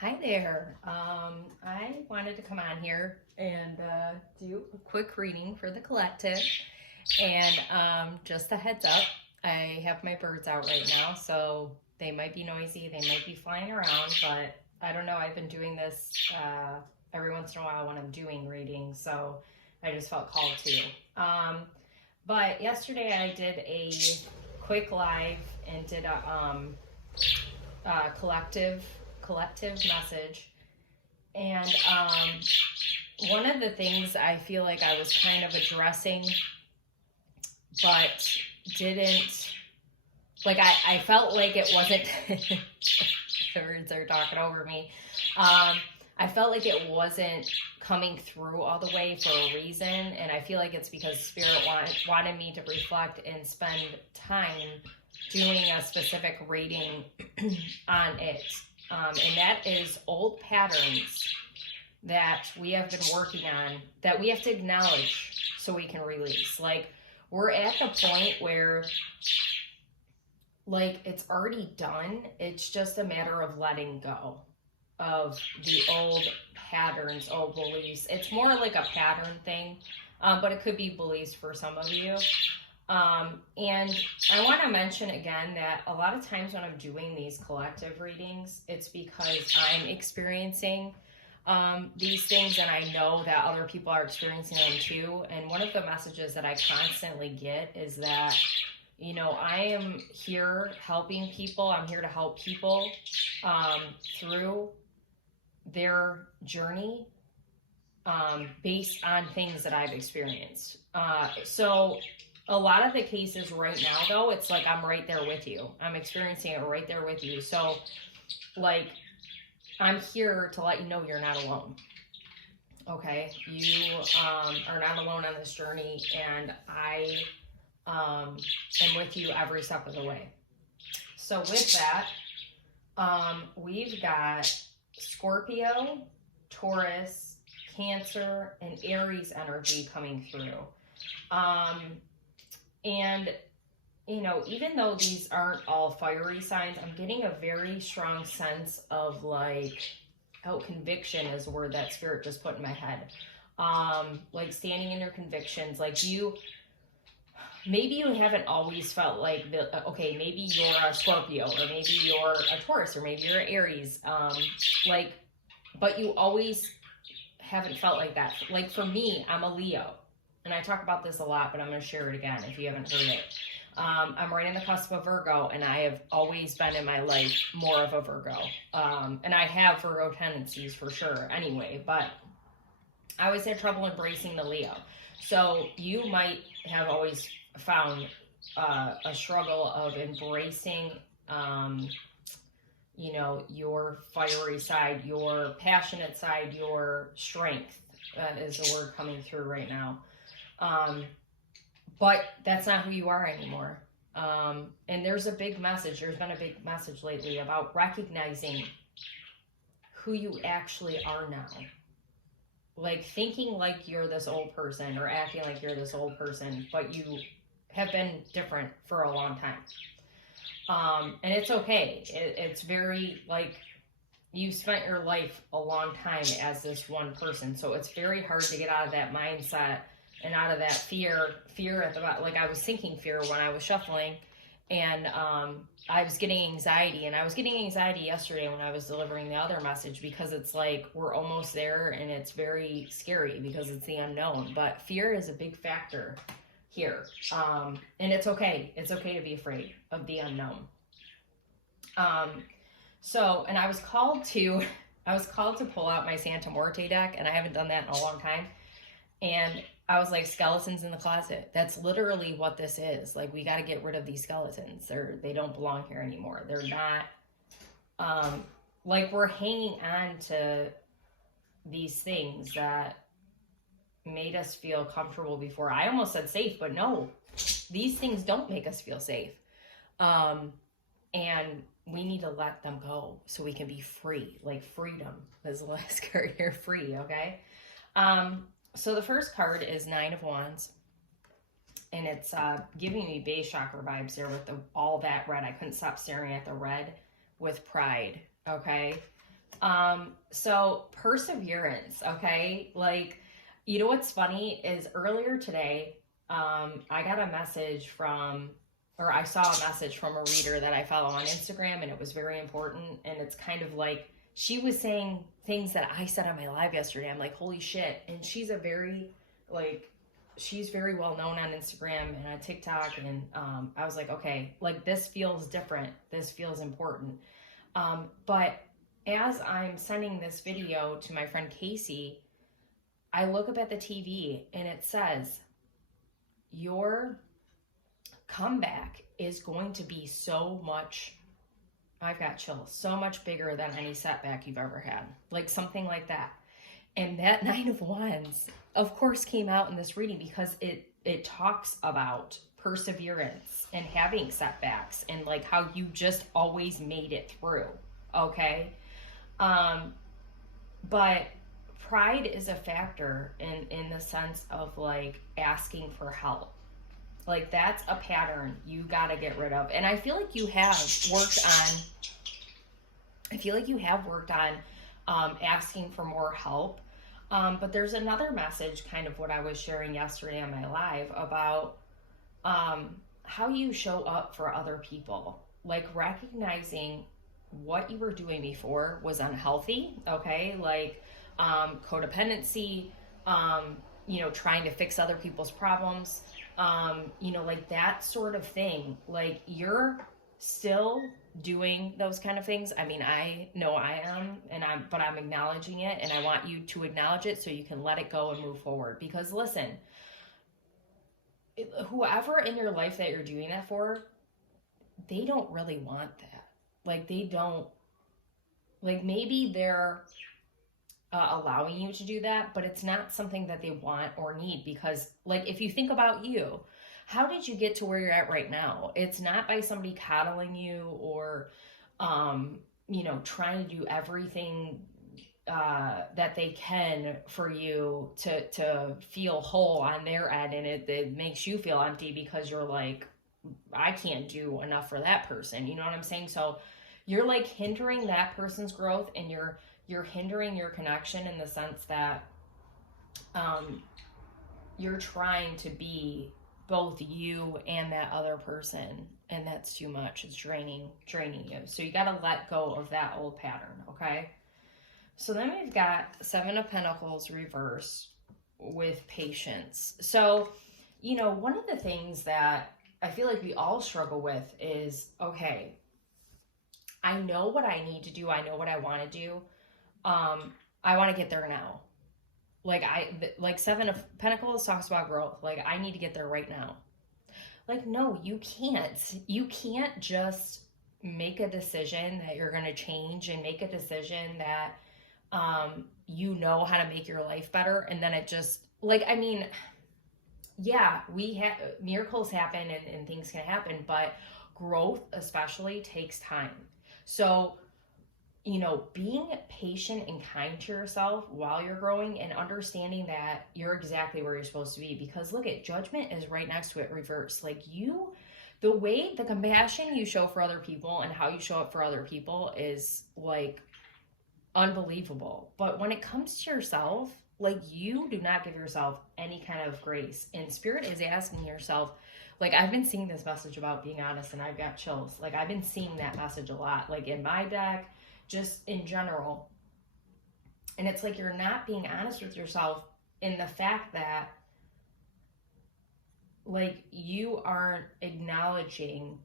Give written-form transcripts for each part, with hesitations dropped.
Hi there. I wanted to come on here and do a quick reading for the collective. And just a heads up, I have my birds out right now, so they might be noisy, they might be flying around, but I don't know. I've been doing this every once in a while when I'm doing readings, so I just felt called to. But yesterday I did a quick live and did a collective message. And one of the things I feel like I was kind of addressing, but didn't, like I felt like it wasn't, the words are talking over me. I felt like it wasn't coming through all the way for a reason, and I feel like it's because Spirit wanted me to reflect and spend time doing a specific reading on it. And that is old patterns that we have been working on that we have to acknowledge so we can release. Like, we're at the point where, like, it's already done. It's just a matter of letting go of the old patterns, old beliefs. It's more like a pattern thing, but it could be beliefs for some of you. And I want to mention again that a lot of times when I'm doing these collective readings, it's because I'm experiencing these things, and I know that other people are experiencing them too. And one of the messages that I constantly get is that, you know, I am here helping people. I'm here to help people through their journey based on things that I've experienced. So a lot of the cases right now, though, it's like I'm right there with you. I'm experiencing it right there with you. So, like, I'm here to let you know you're not alone. Okay? You are not alone on this journey, and I am with you every step of the way. So with that, we've got Scorpio, Taurus, Cancer, and Aries energy coming through. And, you know, even though these aren't all fiery signs, I'm getting a very strong sense of, like, conviction is a word that Spirit just put in my head. Like, standing in your convictions. Like, maybe you haven't always felt like, okay, maybe you're a Scorpio, or maybe you're a Taurus, or maybe you're an Aries. But you always haven't felt like that. Like, for me, I'm a Leo. And I talk about this a lot, but I'm going to share it again if you haven't heard it. I'm right in the cusp of Virgo, and I have always been in my life more of a Virgo. And I have Virgo tendencies for sure anyway, but I always had trouble embracing the Leo. So you might have always found a struggle of embracing, you know, your fiery side, your passionate side, your strength is the word coming through right now. But that's not who you are anymore. And there's a big message. There's been a big message lately about recognizing who you actually are now. Like, thinking like you're this old person, or acting like you're this old person, but you have been different for a long time. And it's okay. It's very, like, you spent your life a long time as this one person. So it's very hard to get out of that mindset and out of that fear at the bottom. Like, I was thinking fear when I was shuffling, and I was getting anxiety, and I was getting anxiety yesterday when I was delivering the other message, because it's like we're almost there, and it's very scary because it's the unknown. But fear is a big factor here, and it's okay. It's okay to be afraid of the unknown. So, and I was called to pull out my Santa Muerte deck, and I haven't done that in a long time. And I was like, skeletons in the closet. That's literally what this is. Like, we got to get rid of these skeletons. They don't belong here anymore. They're not, like, we're hanging on to these things that made us feel comfortable before. I almost said safe, but no, these things don't make us feel safe. And we need to let them go so we can be free. Like, freedom is the last card here, free, okay? So the first card is Nine of Wands, and it's giving me base chakra vibes there with all that red. I couldn't stop staring at the red with pride, okay? So perseverance, okay? Like, you know what's funny is earlier today, I got a message from, or I saw a message from a reader that I follow on Instagram, and it was very important. And it's kind of like she was saying things that I said on my live yesterday. I'm like, holy shit. And she's a very, like, she's very well known on Instagram and on TikTok. And I was like, okay, like, this feels different. This feels important. But as I'm sending this video to my friend Casey, I look up at the TV and it says, your comeback is going to be so much, I've got chills, so much bigger than any setback you've ever had. Like something like that. And that Nine of Wands, of course, came out in this reading because it talks about perseverance and having setbacks and like how you just always made it through. Okay. But pride is a factor in the sense of like asking for help. Like that's a pattern you got to get rid of. And I feel like you have worked on asking for more help. But there's another message, kind of what I was sharing yesterday on my live about how you show up for other people. Like recognizing what you were doing before was unhealthy, okay? Like codependency, trying to fix other people's problems, like that sort of thing. Like you're still doing those kind of things. I mean, I know I am, but I'm acknowledging it, and I want you to acknowledge it so you can let it go and move forward. Because listen, whoever in your life that you're doing that for, they don't really want that. Like they don't, like maybe they're allowing you to do that, but it's not something that they want or need. Because like, if you think about you, how did you get to where you're at right now? It's not by somebody coddling you or, trying to do everything that they can for you to feel whole on their end. And it makes you feel empty because you're like, I can't do enough for that person. You know what I'm saying? So you're like hindering that person's growth, and you're hindering your connection in the sense that you're trying to be both you and that other person, and that's too much. It's draining you. So you got to let go of that old pattern, okay? So then we've got Seven of Pentacles reverse with patience. So, one of the things that I feel like we all struggle with is, okay, I know what I need to do. I know what I want to do. I want to get there now. Like Seven of Pentacles talks about growth. Like I need to get there right now. Like, no, you can't. You can't just make a decision that you're going to change and make a decision that, you know how to make your life better. And then it just yeah, miracles happen and things can happen, but growth especially takes time. So, being patient and kind to yourself while you're growing and understanding that you're exactly where you're supposed to be. Because look at judgment is right next to it reverse. Like the compassion you show for other people and how you show up for other people is like unbelievable. But when it comes to yourself, like you do not give yourself any kind of grace. And Spirit is asking yourself, like I've been seeing this message about being honest, and I've got chills. Like I've been seeing that message a lot, like in my deck, just in general. And it's like you're not being honest with yourself in the fact that like you aren't acknowledging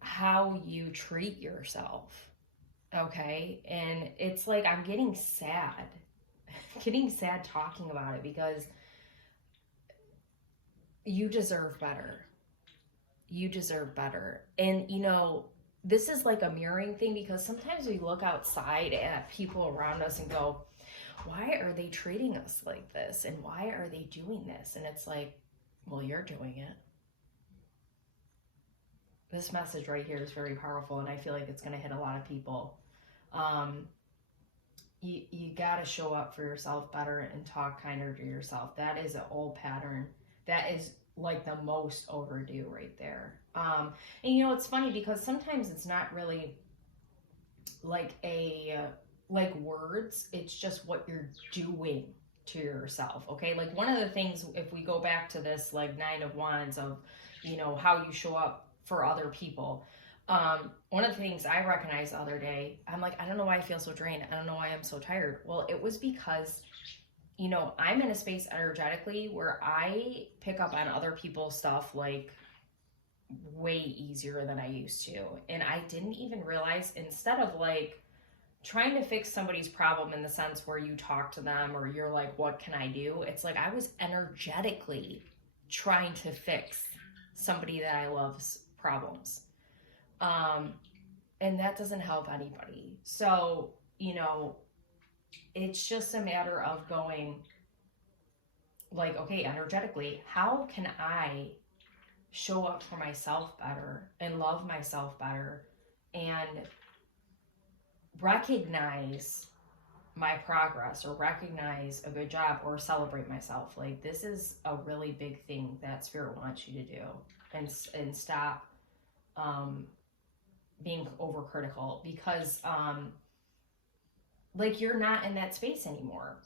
how you treat yourself. Okay? And it's like I'm getting sad talking about it, because you deserve better. You deserve better. And this is like a mirroring thing, because sometimes we look outside at people around us and go, why are they treating us like this? And why are they doing this? And it's like, well, you're doing it. This message right here is very powerful, and I feel like it's going to hit a lot of people. You got to show up for yourself better and talk kinder to yourself. That is an old pattern. That is like the most overdue right there. And it's funny because sometimes it's not really like words. It's just what you're doing to yourself. Okay, like one of the things, if we go back to this like Nine of Wands of, how you show up for other people. One of the things I recognized the other day, I'm like, I don't know why I feel so drained. I don't know why I'm so tired. Well, it was because, I'm in a space energetically where I pick up on other people's stuff like way easier than I used to. And I didn't even realize, instead of like trying to fix somebody's problem in the sense where you talk to them or you're like, what can I do? It's like I was energetically trying to fix somebody that I love's problems. And that doesn't help anybody. So, it's just a matter of going like, okay, energetically, how can I show up for myself better and love myself better and recognize my progress or recognize a good job or celebrate myself. Like, this is a really big thing that Spirit wants you to do, and stop being overcritical, because like, you're not in that space anymore,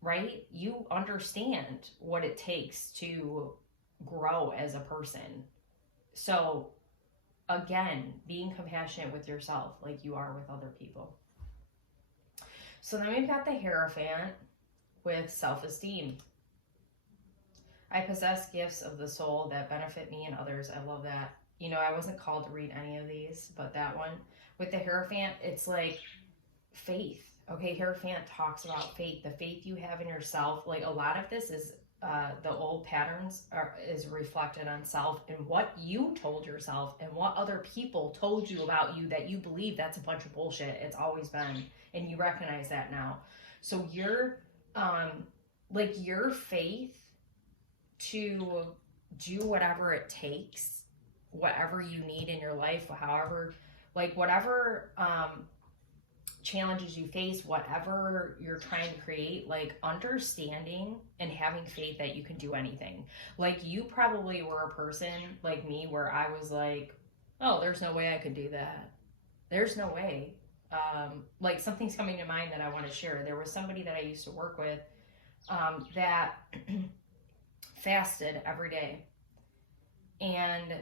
right? You understand what it takes to grow as a person. So again, being compassionate with yourself like you are with other people. So then we've got the Hierophant with self-esteem. I possess gifts of the soul that benefit me and others. I love that. I wasn't called to read any of these, but that one with the Hierophant, it's like faith. Okay, Hierophant talks about faith, the faith you have in yourself. Like, a lot of this is the old patterns is reflected on self, and what you told yourself and what other people told you about you that you believe that's a bunch of bullshit. It's always been, and you recognize that now. So your faith to do whatever it takes, whatever you need in your life, however, like whatever challenges you face, whatever you're trying to create, like understanding and having faith that you can do anything. Like, you probably were a person like me where I was like, oh, there's no way I could do that. There's no way. Like, something's coming to mind that I want to share. There was somebody that I used to work with that fasted every day. And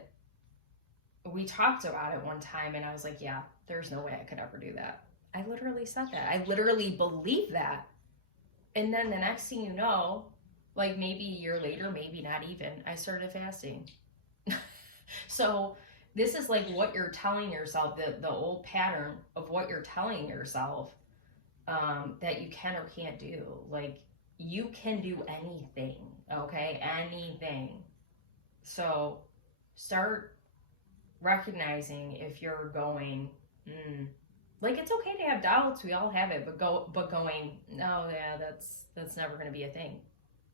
we talked about it one time, and I was like, yeah, there's no way I could ever do that. I literally said that. I literally believe that. And then the next thing you know, like maybe a year later, maybe not even, I started fasting. So this is like what you're telling yourself, the old pattern of what you're telling yourself that you can or can't do. Like, you can do anything, okay? Anything. So start recognizing if you're going, like, it's okay to have doubts, we all have it, but going, no, yeah, that's never going to be a thing.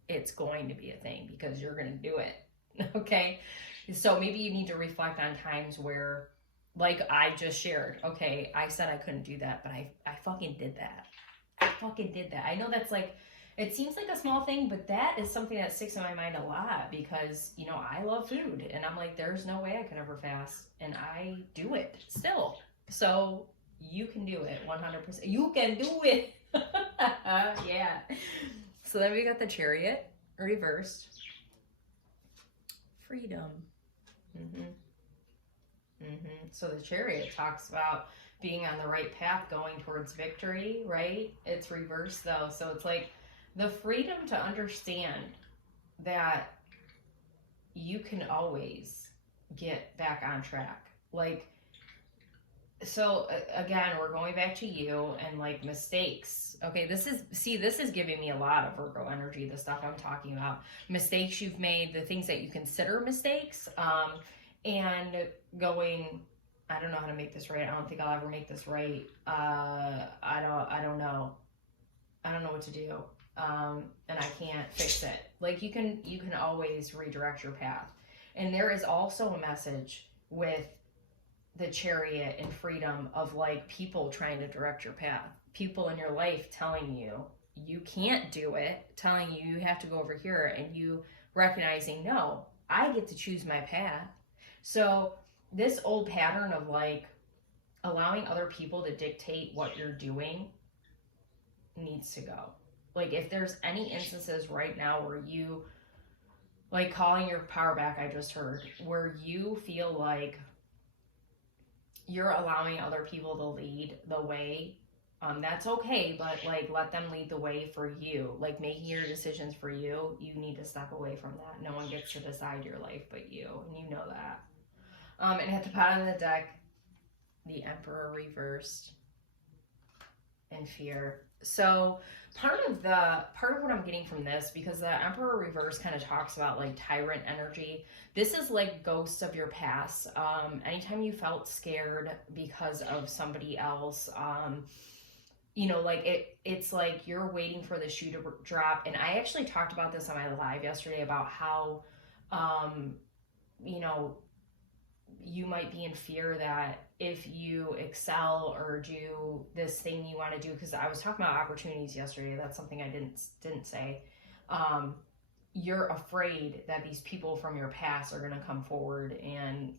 It's going to be a thing because you're going to do it. Okay, so maybe you need to reflect on times where, like I just shared, okay, I said I couldn't do that, but I fucking did that. I know that's like, it seems like a small thing, but that is something that sticks in my mind a lot, because I love food, and I'm like, there's no way I could ever fast, and I do it still. So you can do it 100%. You can do it. Yeah. So then we got the Chariot reversed. Freedom. So the Chariot talks about being on the right path, going towards victory, right? It's reversed though. So it's like the freedom to understand that you can always get back on track. Like, so again, we're going back to you and like mistakes. Okay, this is giving me a lot of Virgo energy, the stuff I'm talking about. Mistakes you've made, the things that you consider mistakes, and going, I don't know how to make this right. I don't think I'll ever make this right. I don't know. I don't know what to do. And I can't fix it. Like, you can always redirect your path. And there is also a message with the Chariot and freedom of like people trying to direct your path, people in your life telling you you can't do it, telling you you have to go over here, and you recognizing, no, I get to choose my path. So this old pattern of like, allowing other people to dictate what you're doing needs to go. Like, if there's any instances right now where you, like calling your power back, I just heard, where you feel like you're allowing other people to lead the way, that's okay, but like let them lead the way for you. Like, making your decisions for you, you need to step away from that. No one gets to decide your life but you, and you know that. And at the bottom of the deck, the Emperor reversed and fear. So part of what I'm getting from this, because the Emperor reverse kind of talks about like tyrant energy. This is like ghosts of your past. Anytime you felt scared because of somebody else, you know, like it's like you're waiting for the shoe to drop. And I actually talked about this on my live yesterday about how, you know, you might be in fear that if you excel or do this thing you want to do, because I was talking about opportunities yesterday, that's something I didn't say. You're afraid that these people from your past are going to come forward and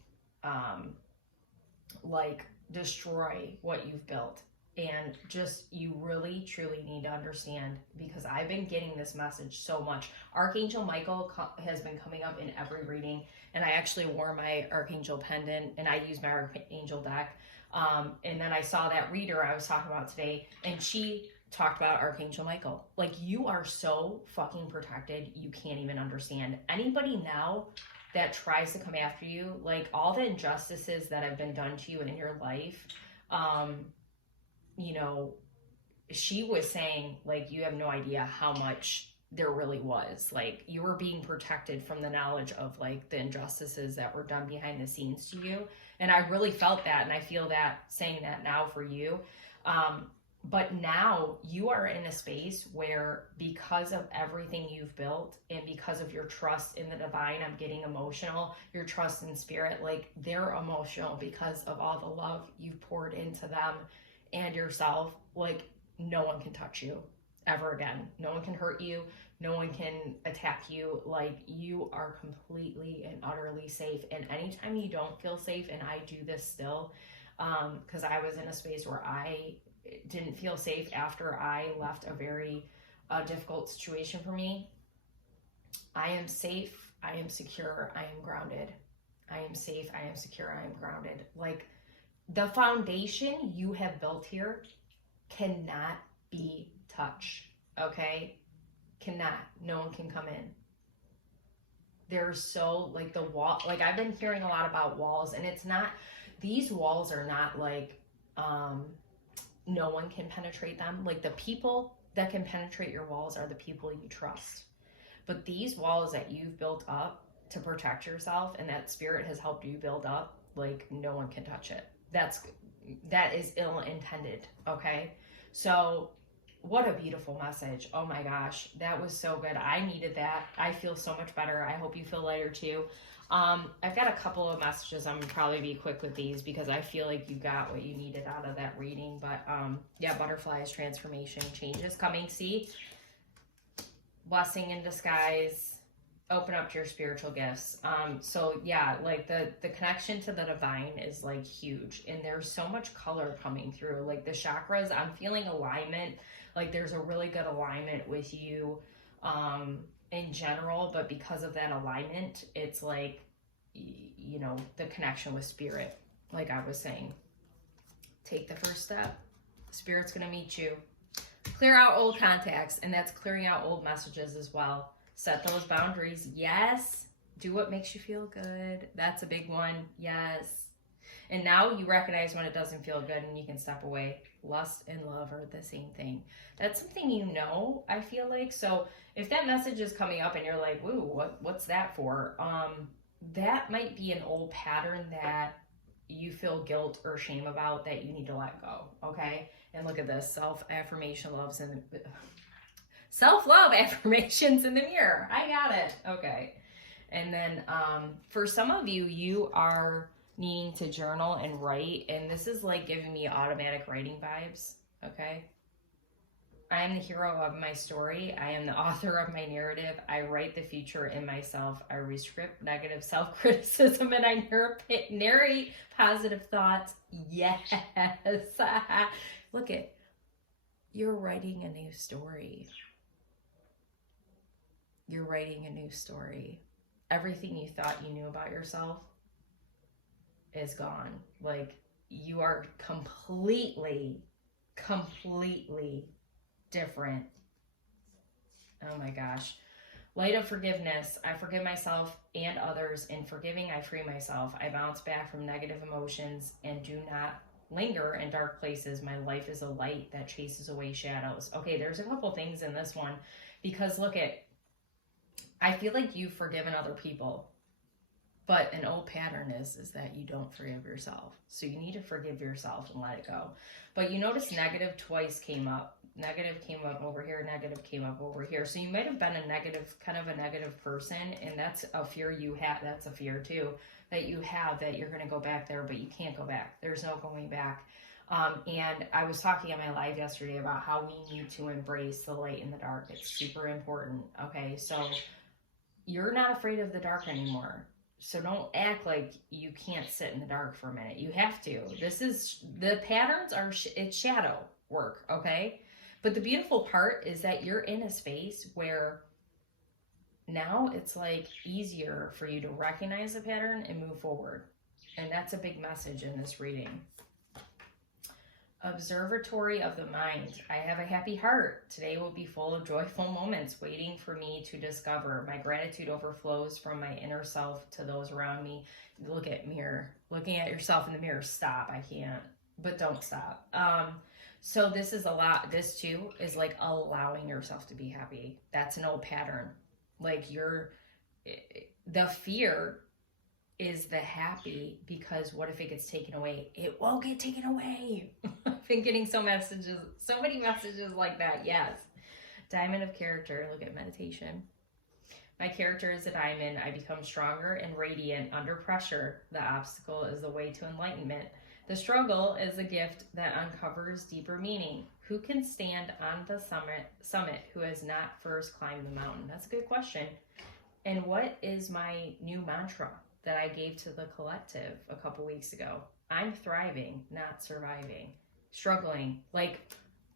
like destroy what you've built. And just, you really truly need to understand, because I've been getting this message so much. Archangel Michael has been coming up in every reading, and I actually wore my Archangel pendant, and I use my Archangel deck. And then I saw that reader I was talking about today, and she talked about Archangel Michael. Like, you are so fucking protected, you can't even understand. Anybody now that tries to come after you, like all the injustices that have been done to you in your life, you know, she was saying, like, you have no idea how much there really was. Like, you were being protected from the knowledge of like the injustices that were done behind the scenes to you. And I really felt that, and I feel that saying that now for you. But now you are in a space where, because of everything you've built and because of your trust in the divine, I'm getting emotional, your trust in spirit, like they're emotional because of all the love you've poured into them and yourself. Like, no one can touch you ever again. No one can hurt you. No one can attack you. Like, you are completely and utterly safe. And anytime you don't feel safe, and I do this still, because I was in a space where I didn't feel safe after I left a very difficult situation for me. I am safe. I am secure. I am grounded. I am safe. I am secure. I am grounded. Like, the foundation you have built here cannot be touched, okay? Cannot. No one can come in. There's so, like, the wall, like, I've been hearing a lot about walls, and it's not, these walls are not like, no one can penetrate them. Like, the people that can penetrate your walls are the people you trust. But these walls that you've built up to protect yourself, and that spirit has helped you build up, like, no one can touch it. That is ill-intended, okay? So what a beautiful message. Oh my gosh, that was so good. I needed that. I feel so much better. I hope you feel lighter too. I've got a couple of messages. I'm gonna probably be quick with these because I feel like you got what you needed out of that reading. But yeah, butterflies, transformation, changes coming. See, blessing in disguise. Open up to your spiritual gifts. So yeah, like the connection to the divine is like huge, and there's so much color coming through. Like the chakras, I'm feeling alignment. Like there's a really good alignment with you in general, but because of that alignment, it's like, you know, the connection with spirit. Like I was saying, take the first step. Spirit's gonna meet you. Clear out old contacts, and that's clearing out old messages as well. Set those boundaries. Yes. Do what makes you feel good. That's a big one. Yes. And now you recognize when it doesn't feel good, and you can step away. Lust and love are the same thing. That's something you know, I feel like. So if that message is coming up and you're like, woo, what's that for? That might be an old pattern that you feel guilt or shame about that you need to let go. Okay. And look at this. Self-love affirmations in the mirror. I got it. Okay. And then for some of you, you are needing to journal and write. And this is like giving me automatic writing vibes. Okay. I am the hero of my story. I am the author of my narrative. I write the future in myself. I rescript negative self-criticism and I narrate positive thoughts. Yes. Look at, you're writing a new story. You're writing a new story. Everything you thought you knew about yourself is gone. Like, you are completely different. Oh my gosh. Light of forgiveness. I forgive myself and others. In forgiving, I free myself. I bounce back from negative emotions and do not linger in dark places. My life is a light that chases away shadows. Okay, there's a couple things in this one, because look at, I feel like you've forgiven other people, but an old pattern is that you don't forgive yourself. So you need to forgive yourself and let it go. But you notice negative twice came up. Negative came up over here, negative came up over here. So you might have been a negative, kind of a negative person, and that's a fear you have. That's a fear too, that you have, that you're going to go back there, but you can't go back. There's no going back. And I was talking on my live yesterday about how we need to embrace the light and the dark. It's super important. Okay, so you're not afraid of the dark anymore. So don't act like you can't sit in the dark for a minute. You have to. The patterns are, it's shadow work, okay? But the beautiful part is that you're in a space where now it's like easier for you to recognize the pattern and move forward. And that's a big message in this reading. Observatory of the mind. I have a happy heart. Today will be full of joyful moments waiting for me to discover. My gratitude overflows from my inner self to those around me. Look at mirror. Looking at yourself in the mirror. Stop. I can't. But don't stop. So this is a lot. This too is like allowing yourself to be happy. That's an old pattern. Like the fear is the happy, because what if it gets taken away? It won't get taken away. I've been getting so many messages like that. Yes. Diamond of character. Look at meditation. My character is a diamond. I become stronger and radiant under pressure. The obstacle is the way to enlightenment. The struggle is a gift that uncovers deeper meaning. Who can stand on the summit who has not first climbed the mountain? That's a good question. And what is my new mantra that I gave to the collective a couple weeks ago? I'm thriving, not surviving. Struggling. Like,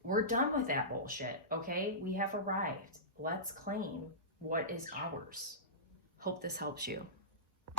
we're done with that bullshit, okay? We have arrived. Let's claim what is ours. Hope this helps you.